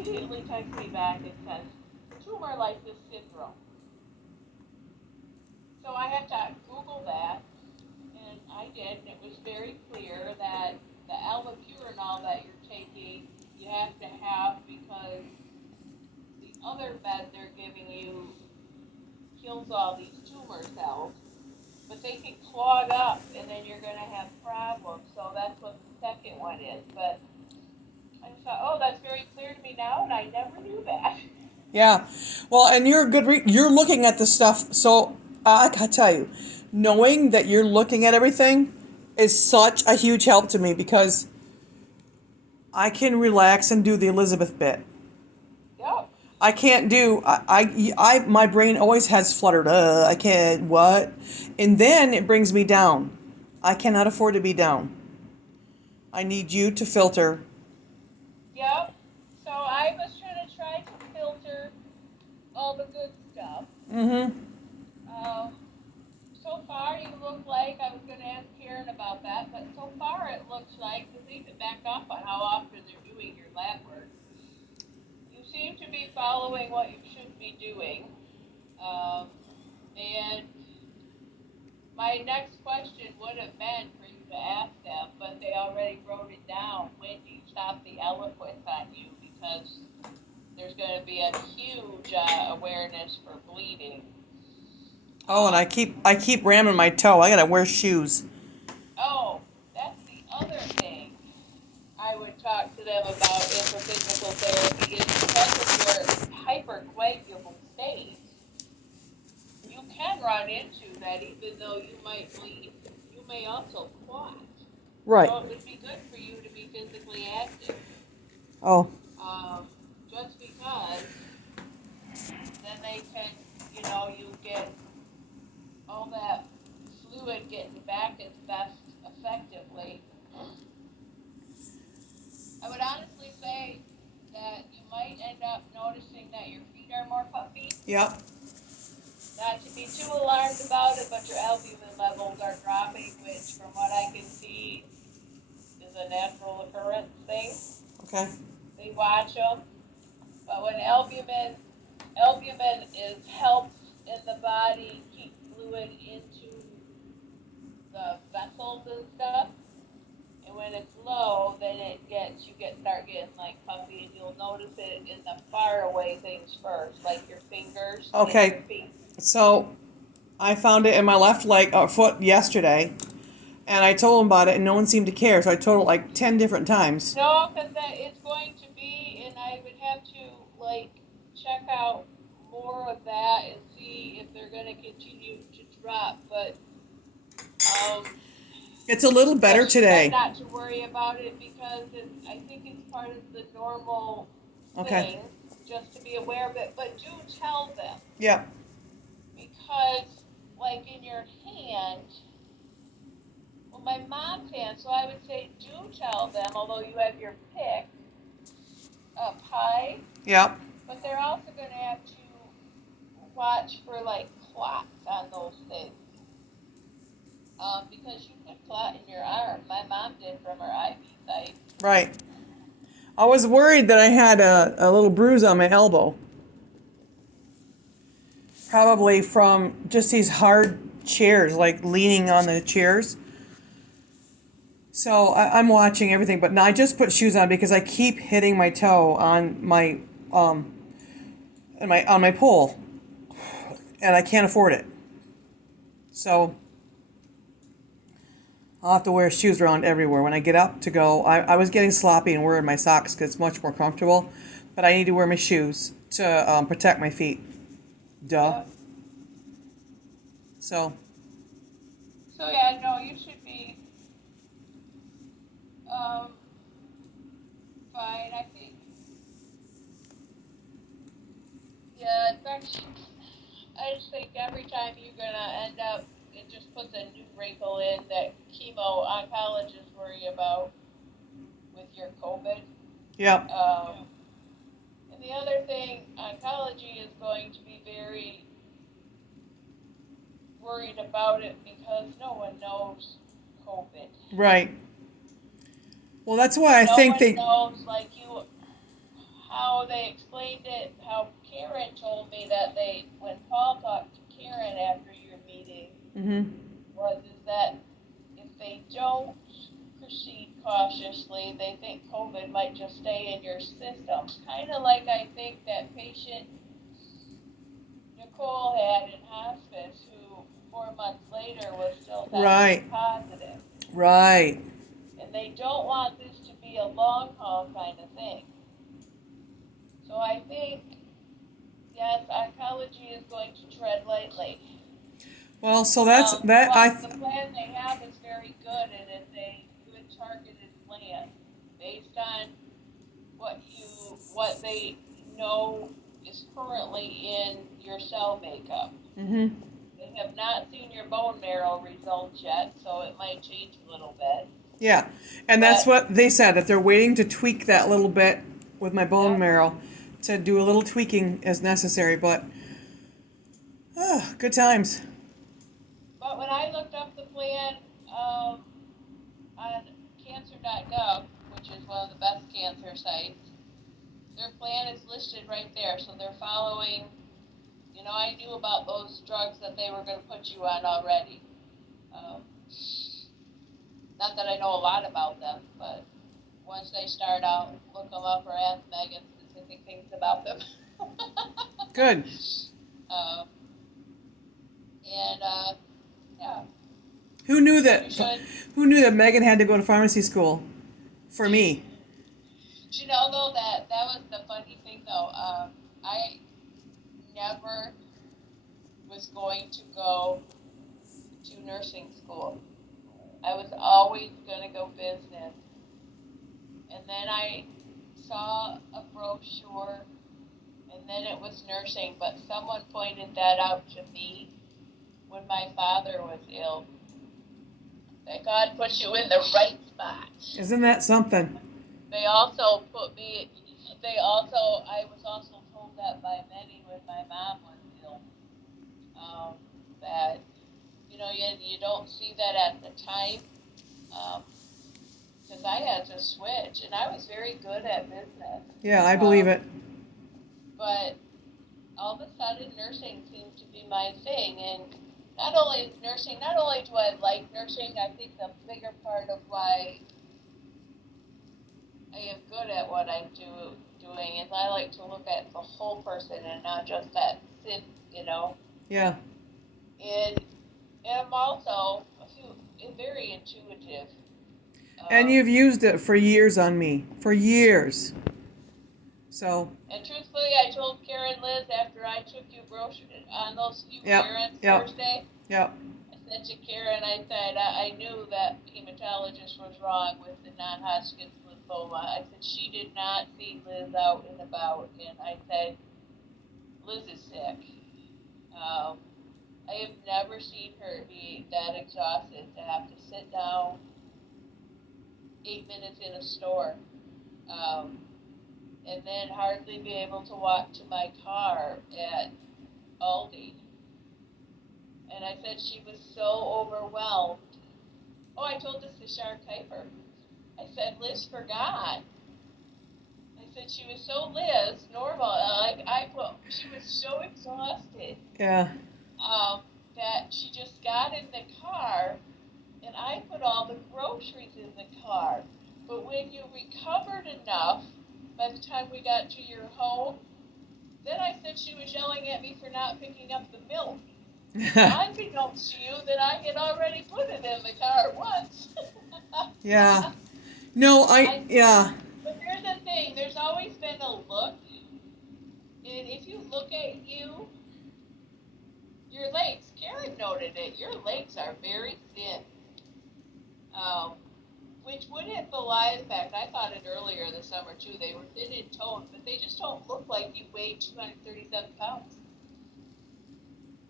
immediately texts me back and says, tumor lysis syndrome. So I had to Google that, and I did, and it was very clear that the allopurinol that you're taking, you have to have because the other med they're giving you kills all these tumor cells, but they can clog up, and then you're going to have problems. So that's what the second one is. But I thought, oh, that's very clear to me now, and I never knew that. Yeah. Well, and you're a good you're looking at the stuff. So I gotta tell you, knowing that you're looking at everything is such a huge help to me because I can relax and do the Elizabeth bit. Yep. I can't do my brain always has fluttered. I can't what, and then it brings me down. I cannot afford to be down. I need you to filter. Yep. So I was trying to filter all the good stuff. Mm-hmm. Um, so far, you look like I was going to ask Karen about that, but so far it looks like to leave it back up on how often they're doing your lab work. You seem to be following what you should be doing. Um, and my next question would have been for you to ask them, but they already wrote it down. When do you stop the eloquence on you? Because there's going to be a huge awareness for bleeding. Oh, and I keep ramming my toe. I gotta wear shoes. Oh, that's the other thing I would talk to them about in the physical therapy is because of your hypercoagulable state, you can run into that even though you might bleed. You may also clot. Right. So it would be good for you to be physically active. Oh. Um, just because then they can, you get all that fluid getting back as best effectively. I would honestly say that you might end up noticing that your feet are more puffy. Yep. Not to be too alarmed about it, but your albumin levels are dropping, which, from what I can see, is a natural occurrence thing. Okay. They watch them, but when albumin is helps in the body keep fluid into the vessels and stuff. And when it's low, then start getting like puffy, and you'll notice it in the far away things first, like your fingers and your Okay. feet. So I found it in my left leg foot yesterday, and I told him about it, and no one seemed to care. So I told him like 10 different times. No, because that it's going to be, and I would have to like check out more of that and see if they're going to continue to drop. But um, It's a little but better she said today. not to worry about it because I think it's part of the normal Okay. thing, just to be aware of it. But do tell them Yep. because, like in your hand, well, my mom's hand. So I would say do tell them, although you have your pick up high, Yep. but they're also going to have to watch for like clots on those things. Because you could clot in your arm. My mom did from her IV site. Right. I was worried that I had a little bruise on my elbow. Probably from just these hard chairs, like leaning on the chairs. So I'm watching everything, but now I just put shoes on because I keep hitting my toe on um my pole, and I can't afford it. So I'll have to wear shoes around everywhere when I get up to go. I was getting sloppy and wearing my socks because it's much more comfortable, but I need to wear my shoes to protect my feet. Duh. Yep. So So yeah, no, you should be um, fine. I think. Yeah, in fact, I just think every time you're gonna end up, it just puts a new wrinkle in that chemo oncologists worry about with your COVID. yeah. Um, and the other thing, oncology is going to be very worried about it because no one knows COVID. Right. Well, that's why I No think one they. knows like you how how they explained it, how Karen told me that when Paul talked to Karen after your meeting, Mm-hmm. is that if they don't proceed cautiously, they think COVID might just stay in your system. Kind of like I think that patient Nicole had in hospice, who 4 months later was still Right. testing positive. Right. And they don't want this to be a long haul kind of thing. So I think, yes, oncology is going to tread lightly. Well, so that's that. But the plan they have is very good, and it's a good targeted plan based on what they know is currently in your cell makeup. Mm-hmm. They have not seen your bone marrow results yet, so it might change a little bit. Yeah, and that's But what they said, that they're waiting to tweak that little bit with my bone yeah, marrow, to do a little tweaking as necessary. But good times. but when I looked up the plan on cancer.gov, which is one of the best cancer sites, their plan is listed right there. So they're following. I knew about those drugs that they were going to put you on already. Um, Not that I know a lot about them, but once they start out, look them up or ask Megan specific things about them. Good. um, and yeah, Who knew you that? should. Who knew that Megan had to go to pharmacy school? For me. Though that was the funny thing though. I never was going to go to nursing school. I was always going to go business. And then I saw a brochure, and then it was nursing, but someone pointed that out to me when my father was ill. That God put you in the right spot. Isn't that something? They also I was also told that by many when my mom was ill, that, you don't see that at the time, because I had to switch, and I was very good at business. Yeah, I believe it. But all of a sudden, nursing seems to be my thing, and not only do I like nursing, I think the bigger part of why I am good at what I'm doing is I like to look at the whole person and not just that sit. Yeah. And I'm also very intuitive. And you've used it for years on me. For years. So. And truthfully, I told Karen Liz after I took you brochure on those few errands Thursday. Yep. I said to Karen, I said, I knew that hematologist was wrong with the non-Hodgkin's lymphoma. I said, she did not see Liz out and about. And I said, Liz is sick. I have never seen her be that exhausted to have to sit down 8 minutes in a store, and then hardly be able to walk to my car at Aldi. And I said she was so overwhelmed. Oh, I told this to Shark Kuiper. I said, Liz forgot. I said she was so normal. She was so exhausted. Yeah. That she just got in the car, and I put all the groceries in the car. But when you recovered enough, by the time we got to your home, then I said she was yelling at me for not picking up the milk. Unbeknownst to you, that I had already put it in the car once. Yeah. No, yeah. But there's a thing. There's always been a look. And if you look at your legs, Karen noted it, your legs are very thin. Which wouldn't belie the fact, I thought it earlier this summer too, they were thin in tone, but they just don't look like you weighed 237 pounds.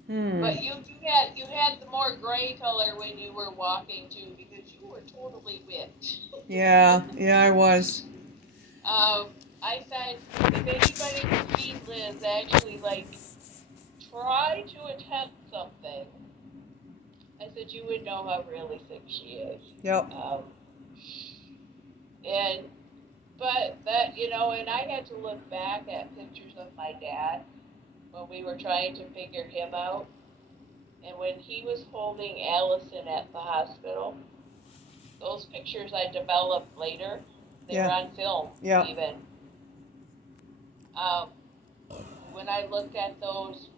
But you had the more gray color when you were walking too, because you were totally whipped. Yeah, I was. I said, if anybody can see Liz actually try to attempt something, I said you would know how really sick she is. Yep. And But that, and I had to look back at pictures of my dad when we were trying to figure him out. And when he was holding Allison at the hospital, those pictures I developed later, they were Yeah. on film Yeah. even. Um, when I looked at those